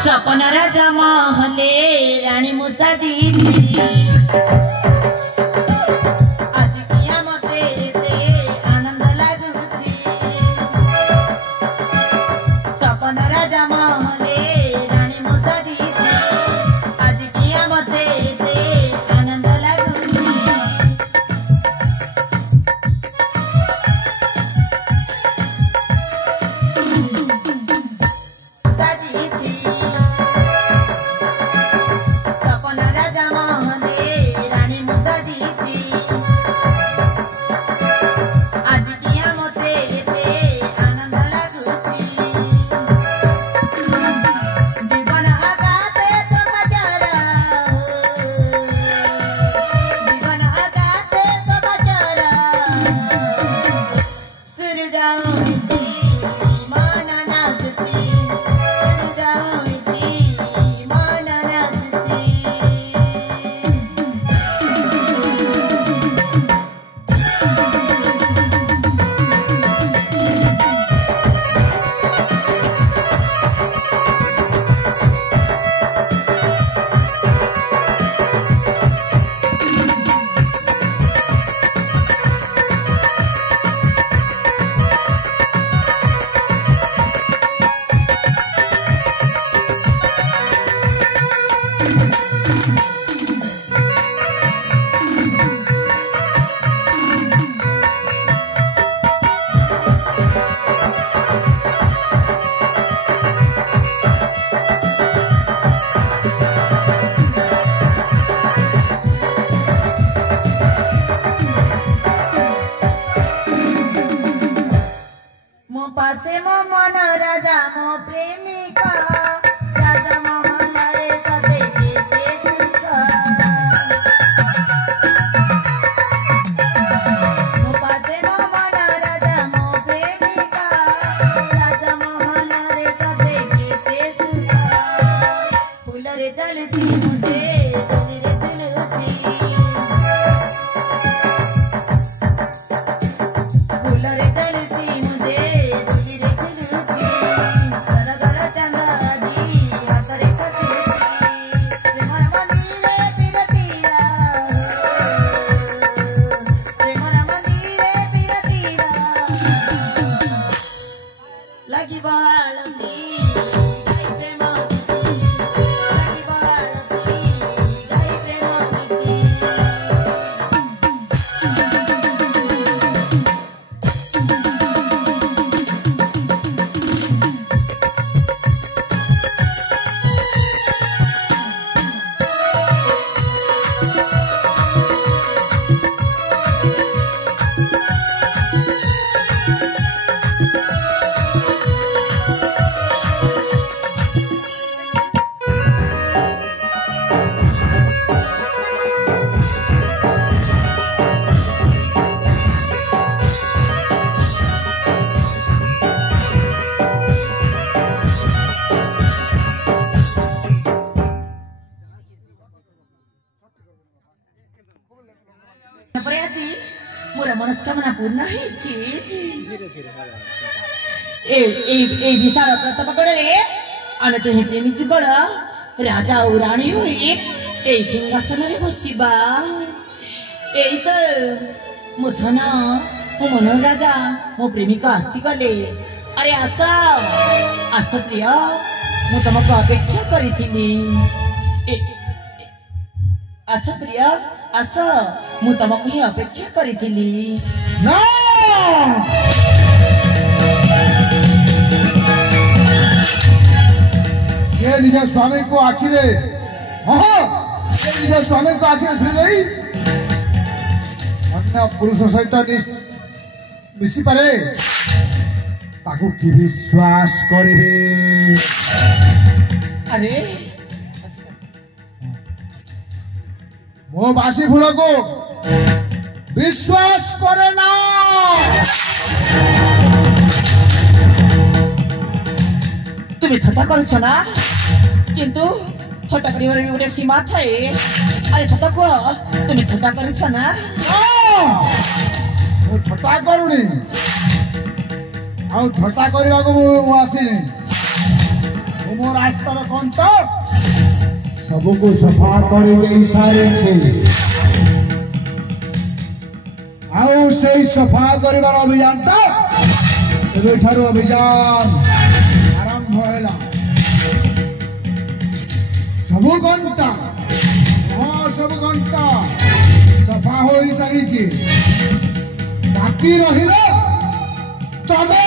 सपन राजा महले रानी मुसा जी आज किया मते आनंद लागुची सपन राजा महले रानी मुसा जी आज किया मते आनंद लागुची पासे मो मन राजा मो प्रेमिका राजा मोहन रे सदे के सुखा मो पासे मो मन राजा मो प्रेमिका राजा मोहन रे सदे के सुखा फूल रे चलती मुझे मोर मनस्कामना पूर्ण विशाल प्रतापगढ़ आम तुहे प्रेमी जुगल राजा और राणी हो सिंहासन में बसवा यही तो मो धन मो मन राजा मो प्रेमिका आसीगले अरे आस आस प्रिय मु तुमको अपेक्षा करी आस प्रिय आस मु तुमको ही अपेक्षा करी निज स्वामी को आखिरे निज स्वामी को आखिरे धरी दई अन्य पुरुष सहित मिसी पारे ताकू की विश्वास करिवे अरे मो बासी फूल को विश्वास करे ना तुम्हें छटा करुछ ना किंतु छटा करिवार गोटे सीमा थाए अरे सत कह तुम्हें छटा करुछ ना छटा करूनी आउ छटा करने आसीनी ମୋ ରାସ୍ତାର କନ୍ତ ସବୁକୁ ସଫା କରିଦେଇ ସାରିଛି। ଆଉ ସେଇ ସଫା କରିବାର ଅଭିଯାନଟା ଏବେଠାରୁ ଅଭିଯାନ ଆରମ୍ଭ ହେଲା। ସବୁ ଘଣ୍ଟା ସବୁ ଘଣ୍ଟା ସଫା ହୋଇ ସାରିଛି। ବାକି ରହିଲ ତମେ।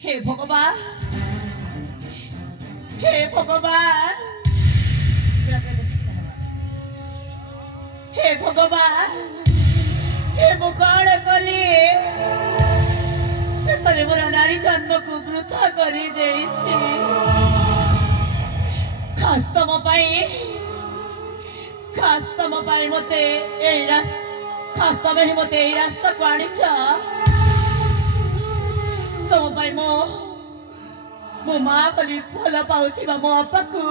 हे भगवान, हे भगवान, हे भगवान, हे मु कौन कली शेषे मोर नारी जन्म को वृथा करी देइछि। खास तम पाई मते एई खास तमे ही मते एई रास्ता को आनिछ। तुम पाई मो माँ कली भल पाउथिबा मो अपा को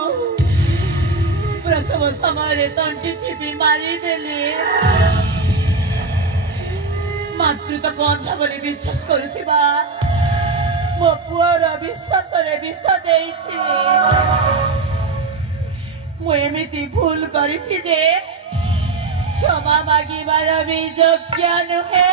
प्रसव समय तंटी चिपी मारिदेली। मातृत्व को अंधा बोली विश्वास करुथिबा मो पुअर विश्वास रे विष देइछि। मु एमिति भूल करिछि जे क्षमा मागिबार भी योग्य नुहे।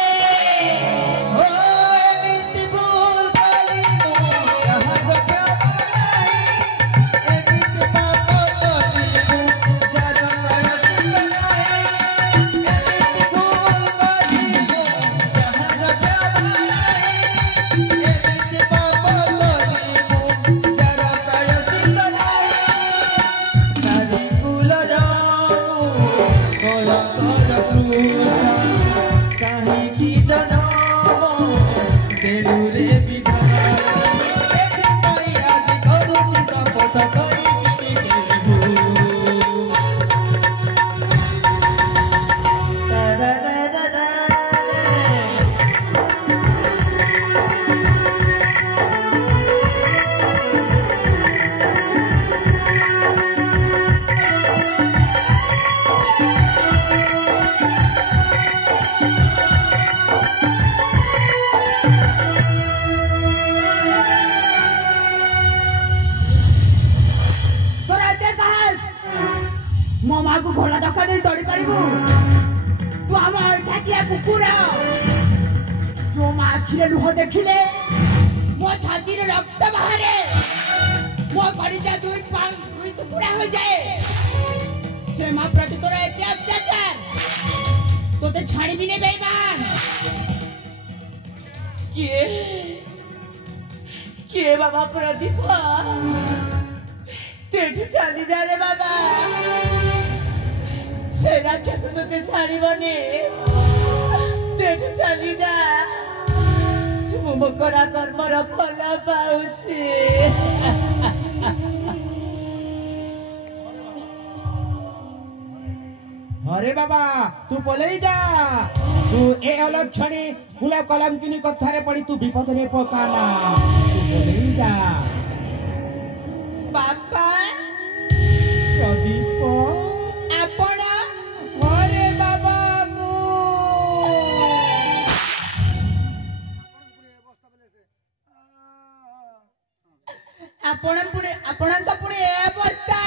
मो माँ को घोड़ा धक्का नहीं तोड़ी पारिबु। तू आम ठाकिया कुकुर जो माँ आखिरे लुह देखिले मो छाती रे रक्त बाहरे मो कलिजा दुई टुकड़ा हो जाए। से माँ प्रति तोर एते अत्याचार तोते छाड़ी भी नहीं बेईमान। किए बाबा प्रदीप तेठू चली जा रे बाबा। से राक्षस तोते छाड़ीबनी तेठू चली जा। मु मो करा कर्मर फल पाउछि। अरे बाबा तू पलई जा। तू ए अलक्षणी कुल कलंकिनी कथारे पड़ी तू विपद रे पकाना। तू पलई जा बापा। प्रदीप आपण अरे बाबा मु आपण तो पुणे ए अवस्था।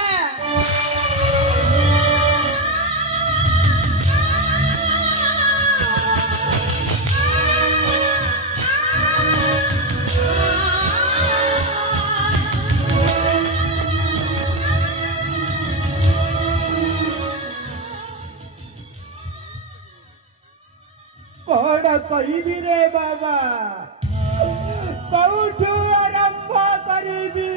कौन कहबी रे बाबा कौठू आरंभ करिबी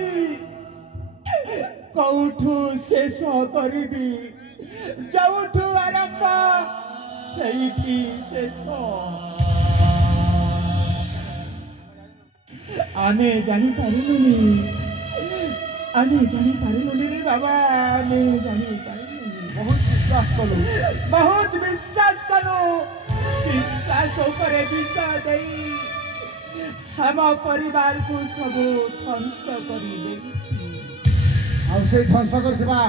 कौठू शेष करिबी। जोठू आरंभ सही शेष आमे जानी पारिलुनी। आमे जानी पारिलुनी रे बाबा आमे जानी पारिलुनी बहुत विश्वास कलो विश्वास ऊपर विश्वास देई हम परिवार को सब ध्वंस करी देछि आ से ध्वंस करथिबा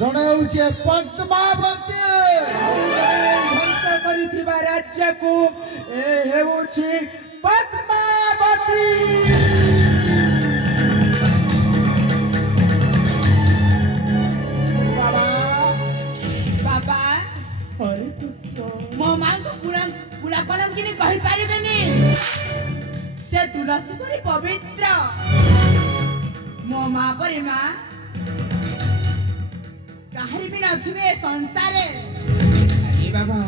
जणे होउछे पद्मावती ध्वंस करिथिबा राज्य को ए हेउछि पद्मावती अरे पुत्र मो मां को पूरा कलम किनी कहि पारिबेनी से तुलसी परि पवित्र मो मां परि मां काहरी बिना थिबे संसारे अरे बाबा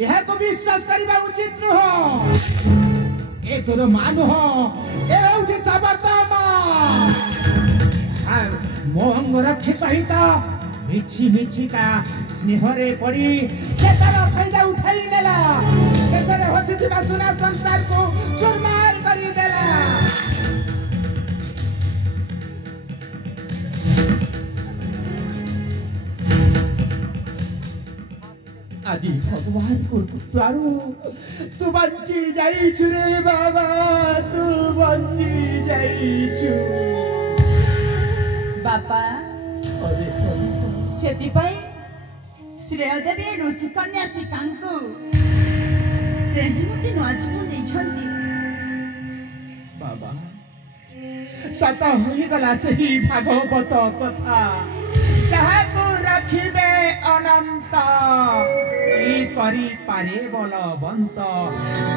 यह को विश्वास करिबा उचित नह ए तोर मान हो ए होछि सबतमा हां मो अंग रक्षे सहित मिछि का स्नेहरे पड़ी से तार फायदा उठाई नेला शेषरे होसिथिबा सुना संसार को चुरमार करी देला आदि भगवान को कृपारू तू बंची जाईछु रे बाबा तू बंची जाईछु बाबा अरे सेति पई श्रेय देवी ऋषि कन्या शिकांकु सेही मते नजबो नै छन्ती बाबा सत होई गला सही भागवत कथा जहा को रखिबे अनंत ई करी पारे बलवंत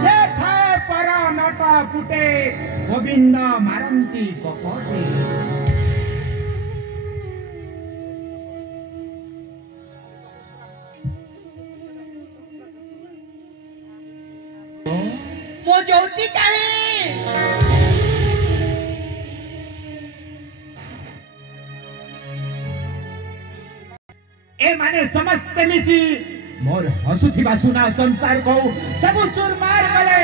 जे थाए पर नट कुटे गोविंद मारंती कपटे मो ज्योति काहे ए माने समस्त मिसी मोर हसुथिबा सुना संसार को सब चूरमार कले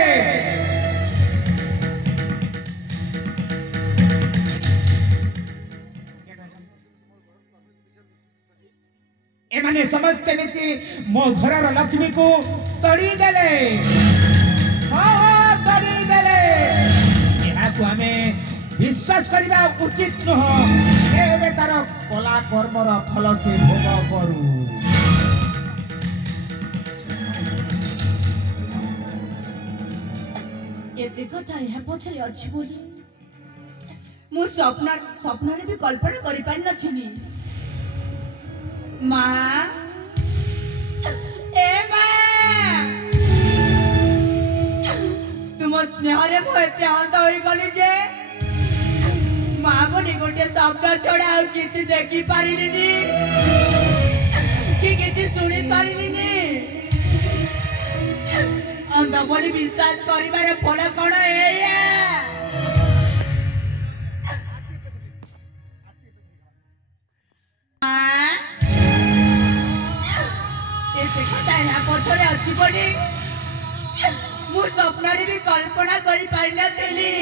ए माने समस्त मिसी मो घरर लक्ष्मी को तड़ी देले हाँ तड़ी देले एहा को हमें विश्वास करिबा उचित नह एबे तार कला कर्मर फल से भोग करू एते कथा यह पछरे अछि बोली मु स्वप्न भी कल्पना करि पारि नथिनी मां ए मां तुम स्नेहरे मु एते अंत होई गली जे मां बोली गोटे शब्द छड़ा और किसी देखी पारिनी कि किसी सुनी पारिनी अंध बोली विश्वास करिबार फल कोन एया एते कथा या पछरे अछि बोली मु स्वप्नरे भी कल्पना करि पारिला तेली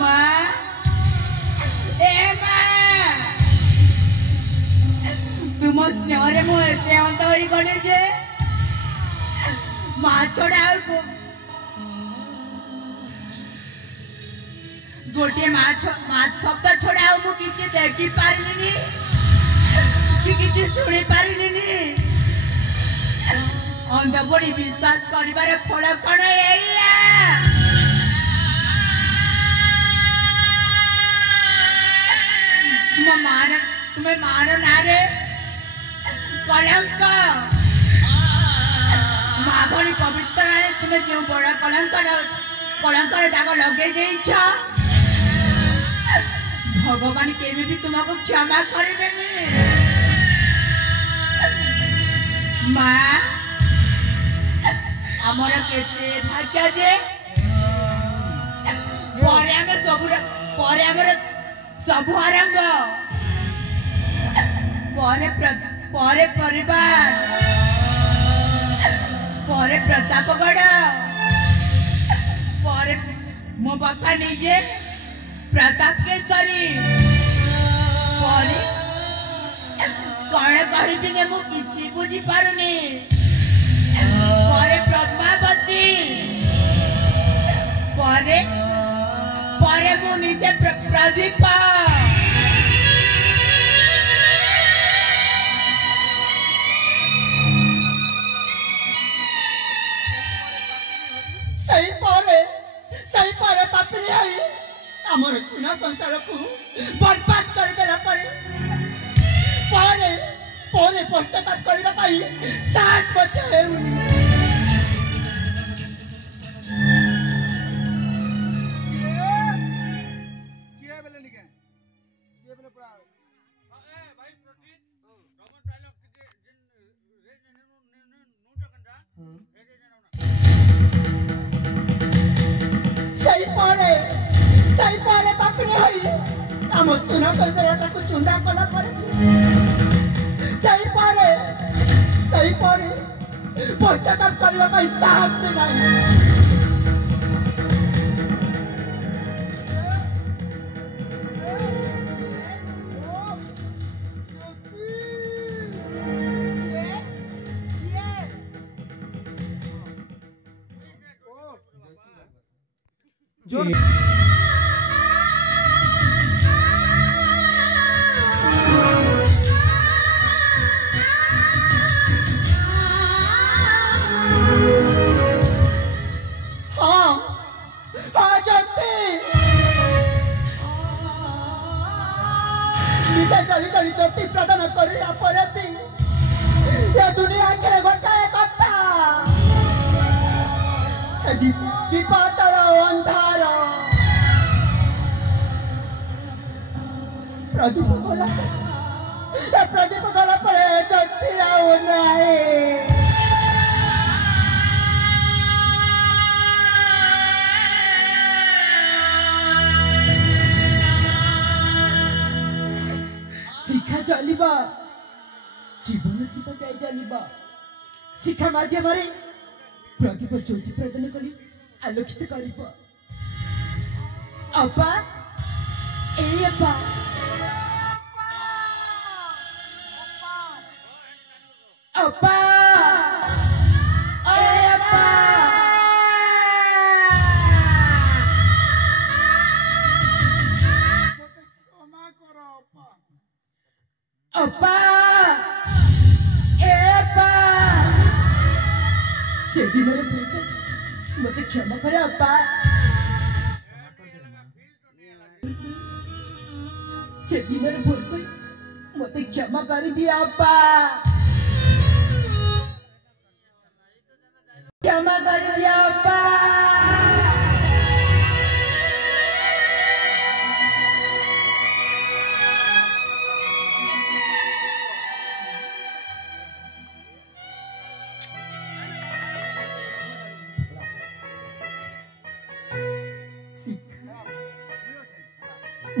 मां ए मां तुम स्नेहरे मु एते अंत होई गली जे मां छोड़ा गोटे मां शब्द छोड़ा मु किछि देखि पारिलिनी कि किछि सुनि पारिलिनी अंध बड़ी विश्वास करिबार फल कोन एया तुम्हें मारो नारे कलंक मां भली पवित्र तुम्हें जो बड़ा कलंक दाग लगे देइछ भगवान केबे भी तुमको क्षमा करिबेनी मां हमर केते भाग्य जे परे हमर सब आरंभ परे परिवार परे प्रतापगढ़ परे मो बापा निजे प्रताप केसरी परे कौन कहते मु किछि बुझी पारुनी परे पद्मावती परे परे मु निजे प्रदीप सही परे पापिनी आई आमर सुना संसार को बर्बाद कर देला परे पश्चाताप करबा पाई साहस मते हेउनी सही परे पापिनी आई आम सुना संसार को चुंडा कला सही परे पश्चाताप करबा पाई साहस भी नहीं प्रदान कर दुनिया के गोटाए कथा दीपातर अंधार प्रदीप गला पर ज्योति शिक्षा चलिबा जीवन जीवा जाय चलिबा शिक्षा माध्यम प्रदीप ज्योति प्रदान करी आलोकित करिबा अपा एपा अपा एपा अपा एपा से दिन मत क्षमा करे अपा से दिन भूल मत क्षमा कर दिया अपा क्षमा कर दिया अपा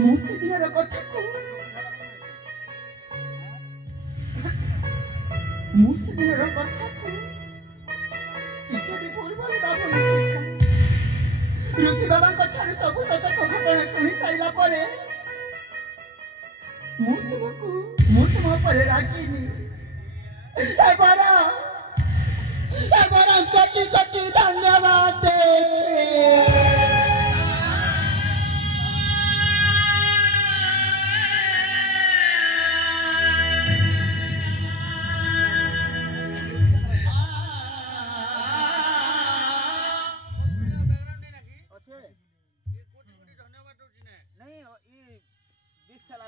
मुझसे दिनर कथा को मुझसे दिनर कथा को इके भी भूल भूल दाबो ऋषि बाबा को ठार सब सत घटना सुनी साइला परे मु तुम पर राखिनी एबारा कटी कटी धन्यवाद देछे नहीं ये 20 खेला